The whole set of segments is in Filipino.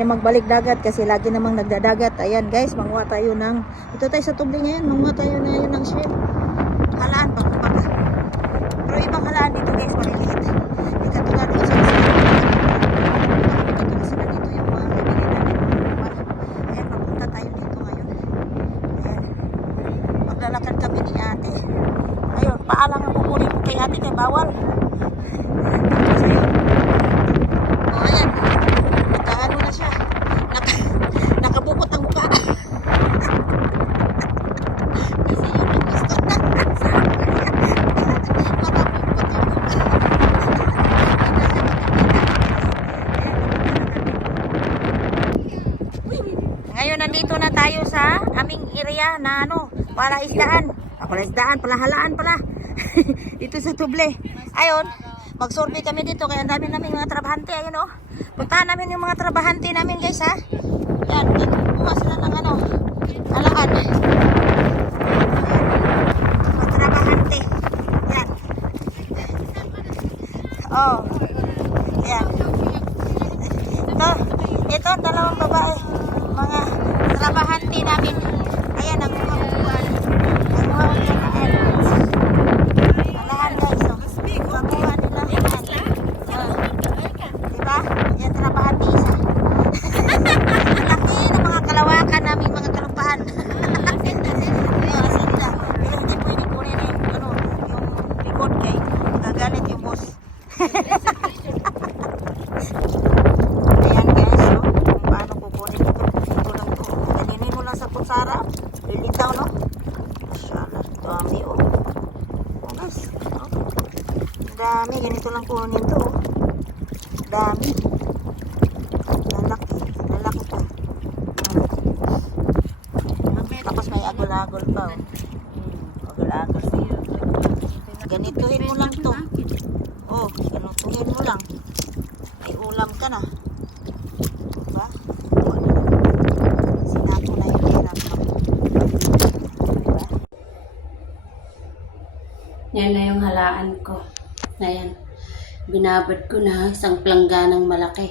na magbalik dagat kasi lagi namang nagdadagat. Ayan guys, manguha tayo ng, ito tayo sa tubli ngayon, manguha tayo na yun ng shell. Halaan pa, kumbaga. Pero ibang halaan dito guys, maliliit. Hindi katulad dito sa isa. Kasi nandito yung mga kaibigan namin. Ayan, mapunta tayo dito ngayon. Ayan. Maglalakad kami ni ate. Ayun, paalang ang kukunin ko kay ate kay bawal. Tapos ayun. O ayan. Nakaano na siya. Nakabukot ang mukha. Kasi yun ang gusto na. Ngayon nandito na tayo sa aming area na ano, para isdaan. Pala isdaan, pala halaan pala. Dito sa Tuble. Ayun, mag-survey kami dito kaya ang dami namin mga trabahante. Ayun oh. Puntahan namin yung mga trabahante namin guys ha. Yan, kuha sila ng ano, halaan. Mga trabahante. Yan. Oh. Yan. Ito, dalawang babae. Mga trabahante namin. Ayan, ang mga upuan. Ang mga upuan. Alahan guys, oh. Ang upuan nila. Diba? Yan, trabahante isa. Laki ng mga kalawakan namin, mga kalupahan. Hindi pwede kunin yung, ano, yung likod kay gagalit yung boss. Ayan guys, no? Kung paano kukunin ito lang to. Ganinin mo lang sa kutsara. Lilitaw, no? Masyaallah, dami, oh. Oh guys, oh. Dami, ganito lang kunin to, oh. Dami. Lalaki pa. Tapos may agol-agol pa, oh. Agol-agol. Ganituhin mo lang to. Oh, ganituhin mo lang. May ulam ka na. Diba? Sinako na yung hirap mo. Diba? Yan na yung halaan ko. Ayan. Binabad ko na isang plangganang malaki.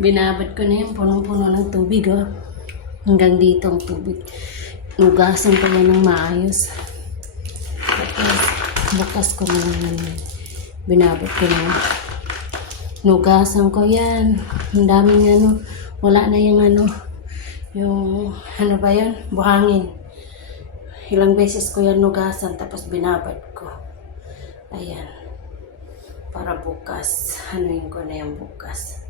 Binabad ko na yung punong-puno ng tubig. Oh. Hanggang dito ang tubig. Nugasan ko yan ng maayos. Bukas ko na naman. Binabad ko na. Nugasan ko yan. Ang daming ano. Wala na yung ano. Yung ano ba yan? Buhangin. Ilang beses ko yan nugasan. Tapos binabad ko. Ayan. Para bukas. Hanuin ko na yung bukas.